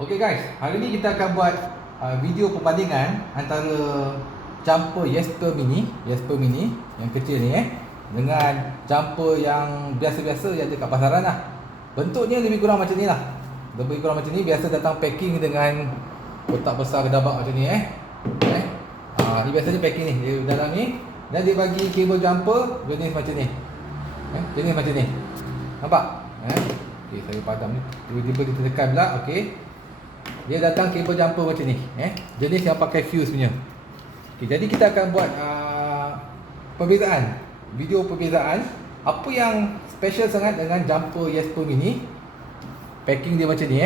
Okay guys, hari ni kita akan buat video perbandingan antara jumper Jesper Mini yang kecil ni dengan jumper yang biasa-biasa yang ada kat pasaran lah. Bentuknya lebih kurang macam ni lah. Lebih kurang macam ni, biasa datang packing dengan kotak besar kedabak macam ni ni biasanya packing ni, dia dalam ni. Dan dia bagi kabel jumper jenis macam ni. Jenis macam ni. Nampak? Okay, saya padam ni. Tiba-tiba kita tekan pula, okey. Dia datang kabel jumper macam ni, jenis yang pakai fuse punya. Okay, jadi kita akan buat perbezaan, video perbezaan apa yang special sangat dengan jumper Jesper Mini. Packing dia macam ni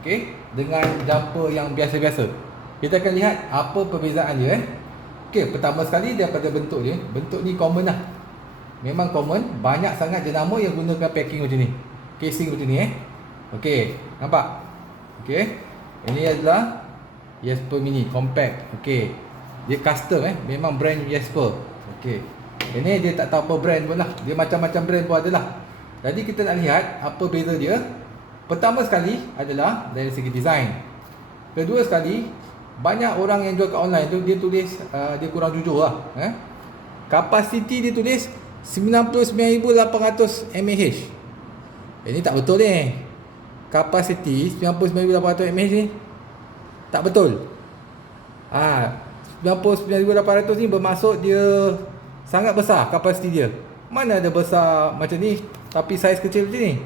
okey, dengan jumper yang biasa-biasa. Kita akan lihat apa perbezaan dia Okey, pertama sekali daripada bentuk dia. Bentuk ni common lah. Memang common, banyak sangat jenama yang gunakan packing macam ni. Casing macam ni Okey, nampak? Okey. Ini adalah Jesper Mini Compact. Okey. Dia custom memang brand Jesper. Okey. Ini dia tak tahu apa brand pun lah. Dia macam-macam brand pun ada lah. Jadi kita nak lihat apa beza dia. Pertama sekali adalah dari segi design. Kedua sekali, banyak orang yang jual kat online tu dia tulis dia kurang jujur lah. Kapasiti dia tulis 99,800 mAh. Ini tak betul ni. Kapasiti 99,800 mAh ni tak betul. 99,800 ni bermaksud dia sangat besar kapasiti dia. Mana ada besar macam ni tapi saiz kecil macam ni.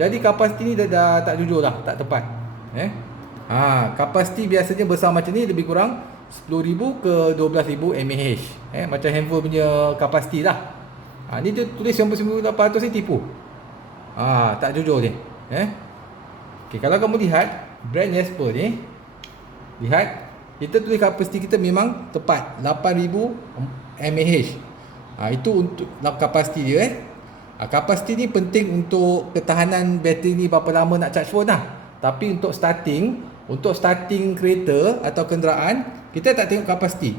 Jadi kapasiti ni dah tak jujur lah, tak tepat. Kapasiti biasanya besar macam ni lebih kurang 10,000 ke 12,000 mAh. Macam handphone punya kapasiti lah. Ni dia tulis 99,800 ni tipu. Tak jujur ni. Okay, kalau kamu lihat brand Jesper ni, lihat kita tulis kapasiti kita memang tepat 8,000 mAh. Itu untuk kapasiti dia kapasiti ni penting untuk ketahanan bateri ni berapa lama nak charge phone lah. Tapi untuk starting kereta atau kenderaan, kita tak tengok kapasiti.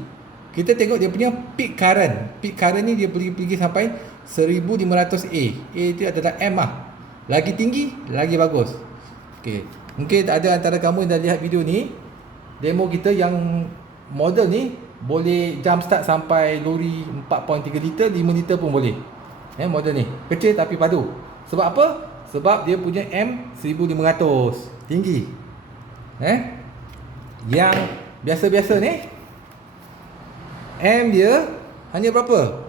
Kita tengok dia punya peak current. Peak current ni dia boleh pergi sampai 1500A. A itu adalah M lah. Lagi tinggi, lagi bagus. Okay. Mungkin ada antara kamu yang dah lihat video ni, demo kita yang model ni boleh jump start sampai lori 4.3 liter, 5 liter pun boleh. Model ni kecil tapi padu. Sebab apa? Sebab dia punya M 1500, tinggi. Yang biasa-biasa ni M dia hanya berapa?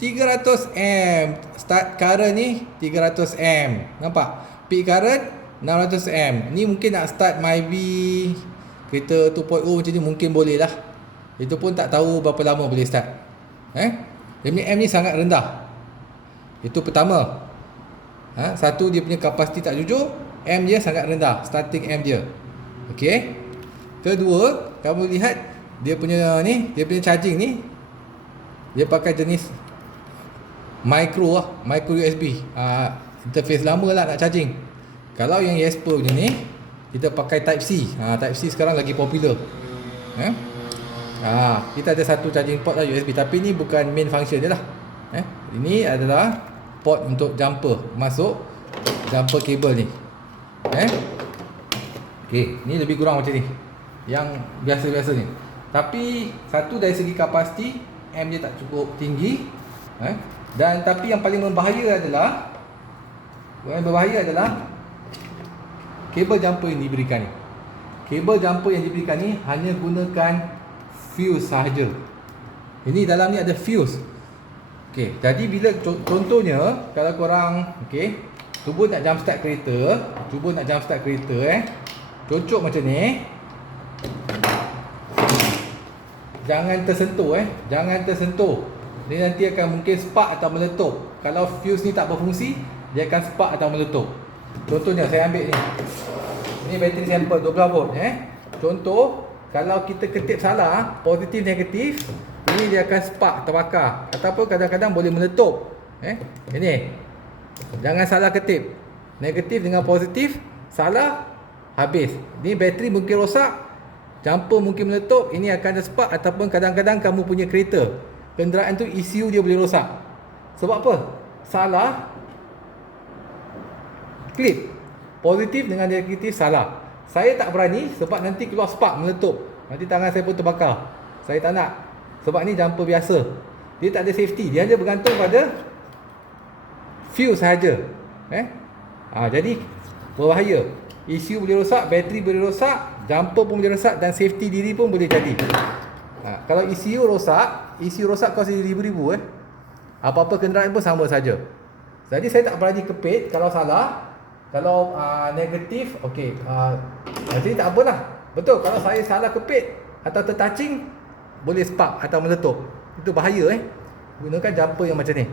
300M. Start current ni 300M. Nampak? Peak current 600M. Ni mungkin nak start Myvi kereta 2.0 macam ni mungkin boleh lah. Itu pun tak tahu berapa lama boleh start. Dia punya M ni sangat rendah. Itu pertama. Satu, dia punya kapasiti tak jujur. M dia sangat rendah, starting M dia. Okey. Kedua, kamu lihat dia punya ni, dia punya charging ni, dia pakai jenis micro USB. Interface lama lah nak charging. Kalau yang Jesper punya ni, kita pakai Type C. Type C sekarang lagi popular. Kita ada satu charging port lah USB, tapi ni bukan main function dia lah. Ini adalah port untuk jumper, masuk jumper kabel ni. Okey, ni lebih kurang macam ni. Yang biasa-biasa ni. Tapi satu, dari segi kapasiti M dia tak cukup tinggi. Dan tapi yang paling berbahaya adalah kabel jumper yang diberikan ni. Kabel jumper yang diberikan ni hanya gunakan fuse sahaja. Ini dalam ni ada fuse. Okey, jadi bila contohnya kalau korang cuba nak jump start kereta, cocok macam ni. Jangan tersentuh. Dia nanti akan mungkin spark atau meletup. Kalau fuse ni tak berfungsi, dia akan spark atau meletup. Contohnya saya ambil ni. Ni bateri sampel 12 volt Contoh, kalau kita ketip salah, positif negatif, ini dia akan spark, terbakar. Ataupun kadang-kadang boleh meletup. Ini. Jangan salah ketip. Negatif dengan positif, salah, habis. Ni bateri mungkin rosak, jumper mungkin meletup, ini akan ada spark. Ataupun kadang-kadang kamu punya kereta, kenderaan tu ECU dia boleh rosak. Sebab apa? Salah klip. Positif dengan negatif salah. Saya tak berani sebab nanti keluar spark meletup. Nanti tangan saya pun terbakar. Saya tak nak. Sebab ni jumper biasa. Dia tak ada safety. Dia hanya bergantung pada fuse sahaja. Jadi berbahaya. ECU boleh rosak, bateri boleh rosak, jumper pun boleh rosak dan safety diri pun boleh jadi. Kalau ECU rosak kos ribu-ribu. Apa-apa kenderaan pun sama saja. Jadi saya tak berani kepit kalau salah. Kalau negatif, okey. Jadi tak apalah. Betul, kalau saya salah kepit atau tertouching, boleh spark atau meletup. Itu bahaya Gunakan jumper yang macam ni.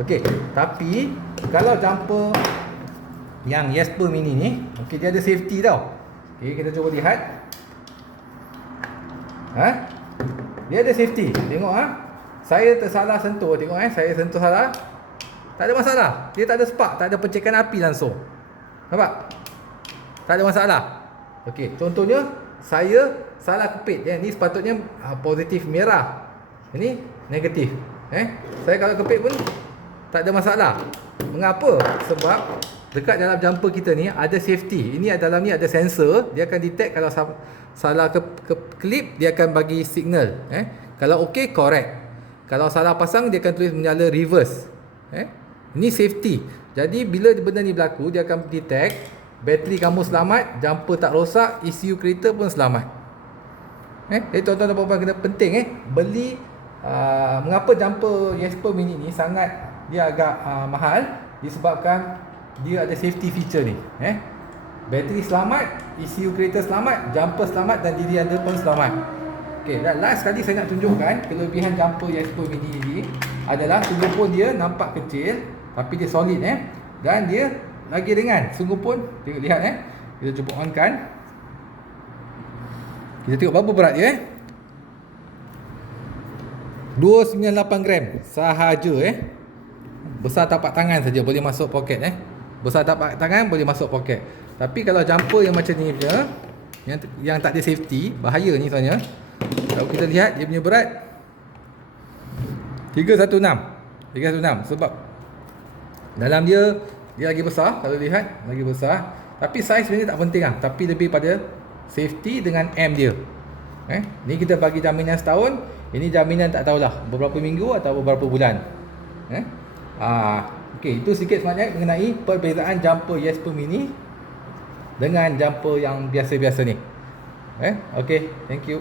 Okey, tapi kalau jumper yang Jesper Mini ni, okey, dia ada safety tau. Okey, kita cuba lihat. Dia ada safety. Tengok Saya tersalah sentuh, tengok saya sentuh salah. Tak ada masalah. Dia tak ada spark, tak ada percikan api langsung. Nampak? Tak ada masalah. Okey, contohnya saya salah kepit. Ni sepatutnya positif merah. Ini negatif. Saya kalau kepit pun tak ada masalah. Mengapa? Sebab dekat dalam jumper kita ni ada safety. Ini dalam ni ada sensor. Dia akan detect kalau salah klip, dia akan bagi signal. Kalau okey, correct. Kalau salah pasang, dia akan tulis menyala reverse. Ini safety. Jadi bila benda ni berlaku, dia akan detect bateri kamu selamat, jumper tak rosak, ECU kereta pun selamat. Tuan-tuan dan puan-puan, kena penting beli. Mengapa jumper Jesper Mini ni sangat dia agak mahal? Disebabkan dia ada safety feature ni. Bateri selamat, ECU kereta selamat, jumper selamat dan diri anda pun selamat. Okey, dan last sekali saya nak tunjukkan kelebihan jumper Jesper Mini ni adalah sungguh pun dia nampak kecil tapi dia solid dan dia lagi ringan. Sungguh pun tengok, lihat kita cuba on kan. Kita tengok berapa berat dia 298 gram sahaja Besar tapak tangan saja boleh masuk poket Besar tapak tangan boleh masuk poket. Tapi kalau jumper yang macam ni punya, yang tak ada safety, bahaya ni sebenarnya. Kalau kita lihat dia punya berat 316 sebab dalam dia lagi besar. Kalau lihat lagi besar, tapi saiz sebenarnya tak penting tapi lebih pada safety dengan M dia. Ni kita bagi jaminan setahun. Ini jaminan tak tahulah beberapa minggu atau beberapa bulan. Okey, itu sikit sebenarnya mengenai perbezaan jumper Jesper Mini dengan jumper yang biasa-biasa ni. Okey, thank you.